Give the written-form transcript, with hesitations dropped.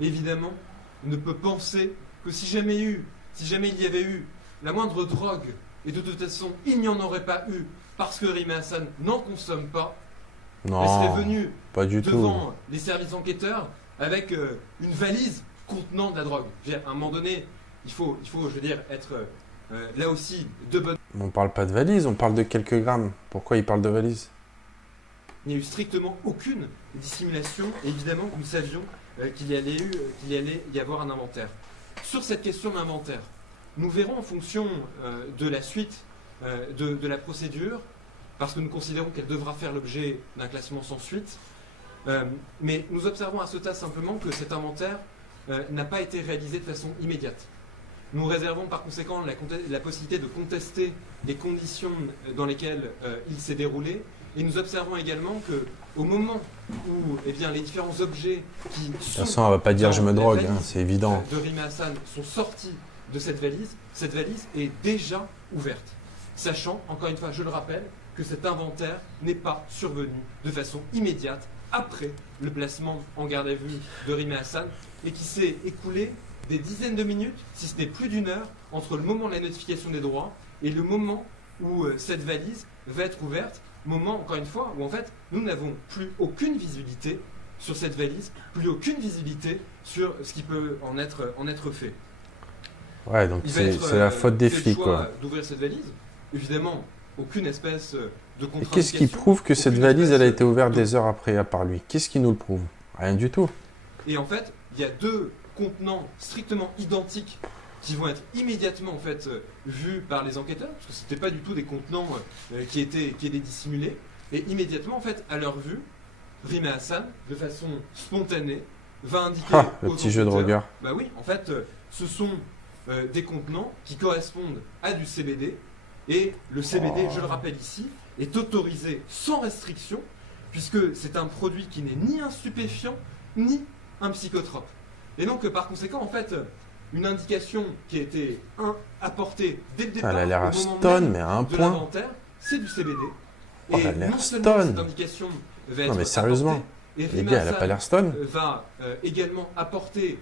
évidemment, ne peut penser que si jamais il y avait eu la moindre drogue, et de toute façon, il n'y en aurait pas eu, parce que Rima Hassan n'en consomme pas, elle Non, serait venue pas du tout. devant les services enquêteurs avec une valise contenant de la drogue. Je veux dire, à un moment donné, il faut je veux dire, être là aussi de bonne. On parle pas de valise, on parle de quelques grammes. Pourquoi il parle de valise? Il n'y a eu strictement aucune dissimulation. Et évidemment, nous savions qu'il y allait y avoir un inventaire. Sur cette question d'inventaire, nous verrons en fonction de la suite de la procédure, parce que nous considérons qu'elle devra faire l'objet d'un classement sans suite. Mais nous observons à ce stade simplement que cet inventaire n'a pas été réalisé de façon immédiate. Nous réservons par conséquent la possibilité de contester les conditions dans lesquelles il s'est déroulé. Et nous observons également qu'au moment où les différents objets qui De toute sont façon, on va pas dire dans je me la drogue, valise, hein, c'est évident. de Rima Hassan sont sortis de cette valise est déjà ouverte. Sachant, encore une fois, je le rappelle, que cet inventaire n'est pas survenu de façon immédiate après le placement en garde à vue de Rima Hassan et qui s'est écoulé des dizaines de minutes, si ce n'est plus d'une heure, entre le moment de la notification des droits et le moment où cette valise va être ouverte. Moment, encore une fois, où en fait, nous n'avons plus aucune visibilité sur cette valise, plus aucune visibilité sur ce qui peut en être fait. Ouais, donc Il va c'est être la faute des fait le flics, choix quoi. d'ouvrir cette valise. Évidemment, aucune espèce de Et contre-indication. qu'est-ce qui prouve que cette aucune valise, elle a espèce été ouverte de- des heures après, à part lui? Qu'est-ce qui nous le prouve? Rien du tout. Et en fait, il y a deux contenants strictement identiques qui vont être immédiatement en fait vus par les enquêteurs, parce que ce n'étaient pas du tout des contenants qui étaient dissimulés. Et immédiatement, en fait, à leur vue, Rima Hassan, de façon spontanée, va indiquer Ah, le aux petit jeu de enquêteurs, regard. bah oui, en fait, ce sont des contenants qui correspondent à du CBD. Et le CBD, je le rappelle ici, est autorisé sans restriction, puisque c'est un produit qui n'est ni un stupéfiant, ni un psychotrope. Et donc, par conséquent, en fait, une indication qui a été apportée dès le départ, Elle a l'air à au moment stone, même mais à un de point. l'inventaire, c'est du CBD. Oh, elle a Et l'air non seulement stone. cette indication va Non, être mais sérieusement, apportée, et les Rima gars, elle a Hassan pas l'air stone. va également apporter